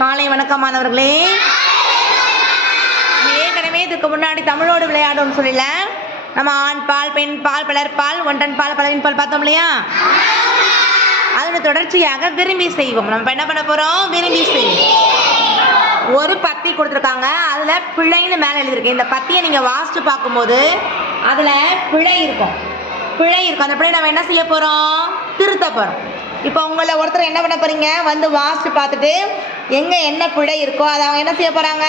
காலை வணக்கம் மாணவர்களே. ஏற்கனவே இதுக்கு முன்னாடி தமிழோடு விளையாடும்னு சொல்லல, நம்ம ஆண் பால், பெண் பால், பலர்பால், ஒன்றன் பால், பலவின் பால் பார்த்தோம் இல்லையா? அதோட தொடர்ச்சியாக விரும்பி செய்வோம். நம்ம என்ன பண்ண போறோம்? விரும்பி செய்வோம். ஒரு பத்தி கொடுத்துருக்காங்க, அதுல பிழைன்னு மேல எழுதிருக்கு. இந்த பத்தியை நீங்க வாசிச்சு பார்க்கும்போது அதுல பிழை இருக்கும். அந்த பிழை நம்ம என்ன செய்ய போறோம்? திருத்த போறோம். இப்போ உங்களை ஒருத்தர் என்ன பண்ண போறீங்க? வந்து வாசிச்சு பார்த்துட்டு எங்க என்ன பிழை இருக்கோ அதை அவங்க என்ன செய்ய போறாங்க?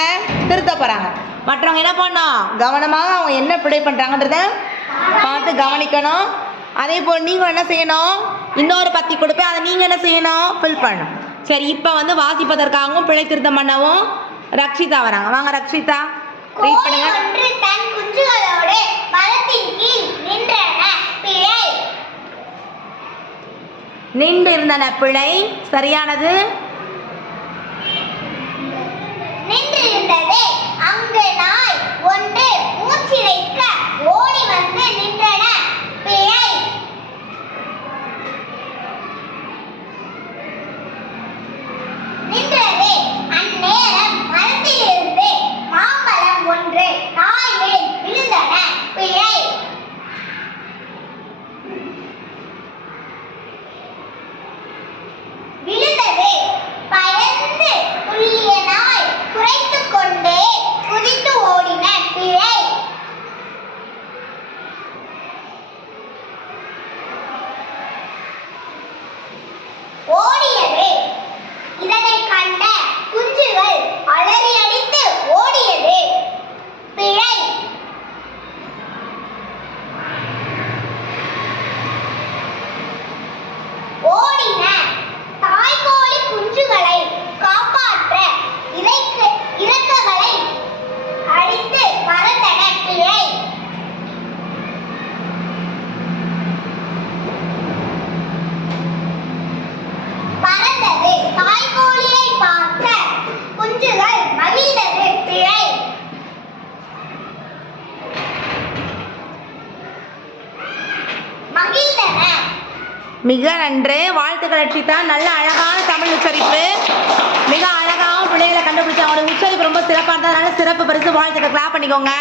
திருத்த போறாங்க. மற்றவங்க என்ன பண்ணணும்? கவனமாக அவங்க என்ன பிழை பண்றாங்கன்றத பார்த்து கவனிக்கணும். அதே போல் நீங்க என்ன செய்யணும்? இன்னொரு பத்தி கொடுப்பேன், அதை நீங்க என்ன செய்யணும்? ஃபில் பண்ணணும். சரி, இப்போ வந்து வாசிப்பதற்காகவும் பிழை திருத்தம் பண்ணவும் ரக்ஷிதா வராங்க. வாங்க ரக்ஷிதா, ரீட் பண்ணுங்க. தன் குஞ்சுகளோடு மரத்தின் கீழ் நின்றன பிழை. நின்று இருந்தன பிழை சரியானது. நின்றிருந்ததே அங்கு நாய் ஒன்று மூச்சிரைக்க ஓடி வந்து நின்றன பிழை. நின்றதே அந்நேரம் மரத்திலிருந்து மாம்பழம் ஒன்று நாய் மேல் விழுந்தன பிழை. விழுந்ததே பயந்து துள்ளிய நாய் குரைத்துக் கொண்டே குதித்து ஓடின பிழை. ஓடியது இதனை கண்ட குஞ்சுகள் அலறி அடித்து ஓடியது பிழை. ஓடின தாய்கோழி குஞ்சுகளை காப்பாற்ற இறக்கைகளை அடித்து பறந்தன பிழை. பறந்தது தாய்கோழியை பார்த்த குஞ்சுகள் மகிழ்ந்தது பிழை. மகிழ்ந்தன. மிக நன்று, வாழ்த்துக்கள் ரட்சிதா. நல்ல அழகான தமிழ் உச்சரிப்பு, மிக அழகாகவும் பிள்ளைகளை கண்டுபிடிச்சு அவங்களோட உச்சரிப்பு ரொம்ப சிறப்பாக இருந்ததுனால சிறப்பு பரிசு. வாழ்த்துக்கள், கிளாப் பண்ணிக்கோங்க.